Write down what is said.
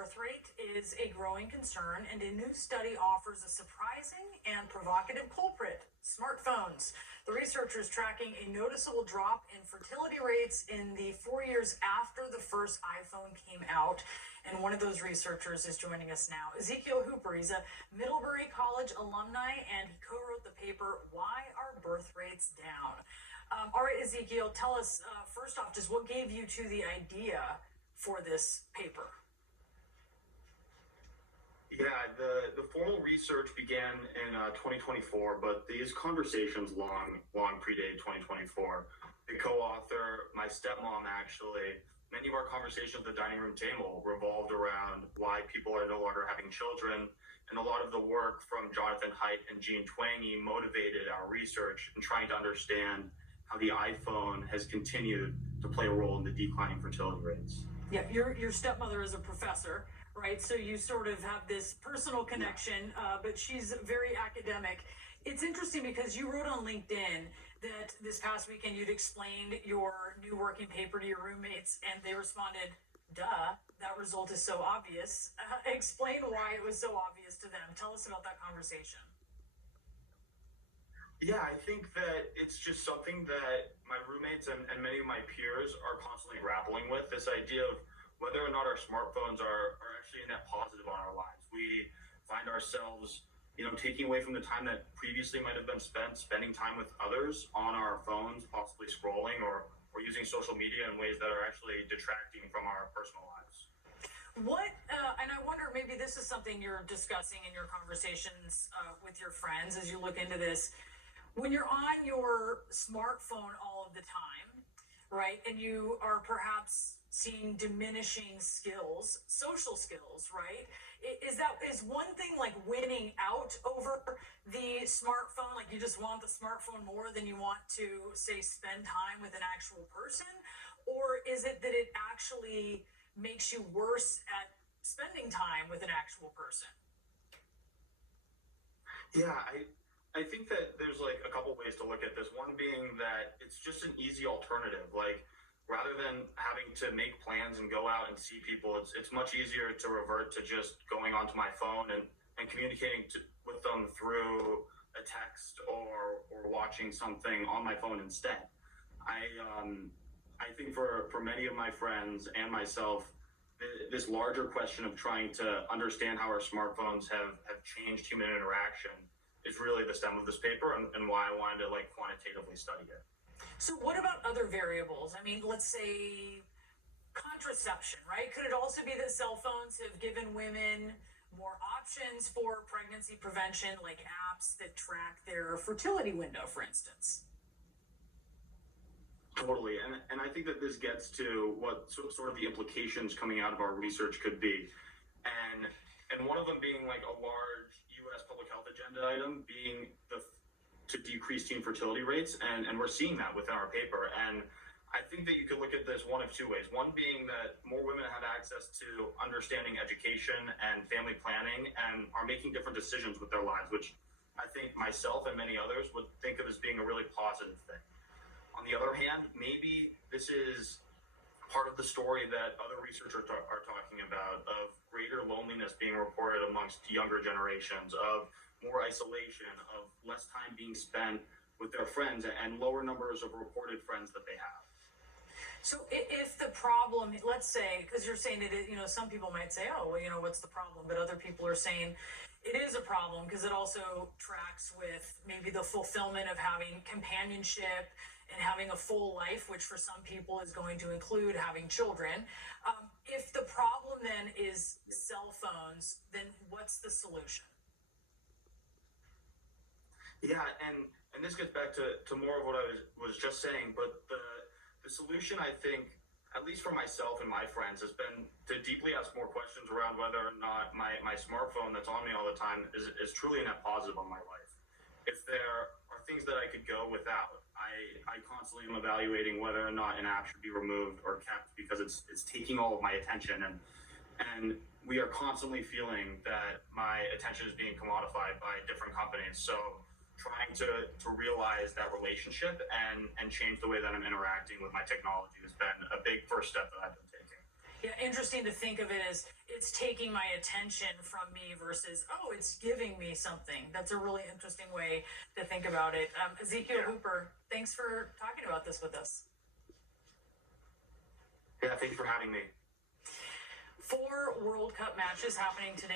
birth rate is a growing concern, and a new study offers a surprising and provocative culprit: smartphones. The researchers tracking a noticeable drop in fertility rates in the 4 years after the first iPhone came out. And one of those researchers is joining us now, Ezekiel Hooper. He's a Middlebury College alumni, and he co-wrote the paper, "Why Are Birth Rates Down?" All right, Ezekiel, tell us first off, just what gave you to the idea for this paper? Yeah, the formal research began in 2024, but these conversations long predate 2024. The co-author, my stepmom, actually, many of our conversations at the dining room table revolved around why people are no longer having children, and a lot of the work from Jonathan Haidt and Jean Twenge motivated our research in trying to understand how the iPhone has continued to play a role in the declining fertility rates. Yeah, your stepmother is a professor, right? So you sort of have this personal connection, but she's very academic. It's interesting because you wrote on LinkedIn that this past weekend you'd explained your new working paper to your roommates, and they responded, "Duh, that result is so obvious." Explain why it was so obvious to them. Tell us about that conversation. Yeah, I think that it's just something that my roommates and many of my peers are constantly grappling with, this idea of whether or not our smartphones are actually a net positive on our lives. We find ourselves, taking away from the time that previously might have been spending time with others on our phones, possibly scrolling or using social media in ways that are actually detracting from our personal lives. And I wonder, maybe this is something you're discussing in your conversations with your friends as you look into this. When you're on your smartphone all of the time, right, and you are perhaps seeing diminishing skills, social skills, right? Is one thing like winning out over the smartphone? Like you just want the smartphone more than you want to, say, spend time with an actual person? Or is it that it actually makes you worse at spending time with an actual person? Yeah, I think that there's like a couple ways to look at this. One being that it's just an easy alternative. Like rather than having to make plans and go out and see people, it's much easier to revert to just going onto my phone and communicating with them through a text or watching something on my phone instead. I think for many of my friends and myself, this larger question of trying to understand how our smartphones have changed human interaction is really the stem of this paper and why I wanted to quantitatively study it. So what about other variables? I mean, let's say contraception, right? Could it also be that cell phones have given women more options for pregnancy prevention, like apps that track their fertility window, for instance? Totally, and I think that this gets to what sort of the implications coming out of our research could be, and one of them being like a large U.S. public health agenda item being to decrease teen fertility rates, and we're seeing that within our paper. And I think that you could look at this one of two ways. One being that more women have access to understanding education and family planning and are making different decisions with their lives, which I think myself and many others would think of as being a really positive thing. On the other hand, maybe this is part of the story that other researchers are talking about, of greater loneliness being reported amongst younger generations, of more isolation, of less time being spent with their friends, and lower numbers of reported friends that they have. So if the problem, let's say, because you're saying it, some people might say, oh, well, what's the problem? But other people are saying it is a problem because it also tracks with maybe the fulfillment of having companionship and having a full life, which for some people is going to include having children. If the problem then is cell phones, then what's the solution? Yeah, and this gets back to more of what I was just saying, but the solution, I think, at least for myself and my friends, has been to deeply ask more questions around whether or not my smartphone that's on me all the time is truly a net positive on my life. If there are things that I could go without, I constantly am evaluating whether or not an app should be removed or kept because it's taking all of my attention, and we are constantly feeling that my attention is being commodified by different companies. So trying to realize that relationship and change the way that I'm interacting with my technology has been a big first step that I've been taking. Yeah, interesting to think of it as it's taking my attention from me versus, oh, it's giving me something. That's a really interesting way to think about it. Ezekiel Hooper, thanks for talking about this with us. Yeah, thank you for having me. 4 World Cup matches happening today.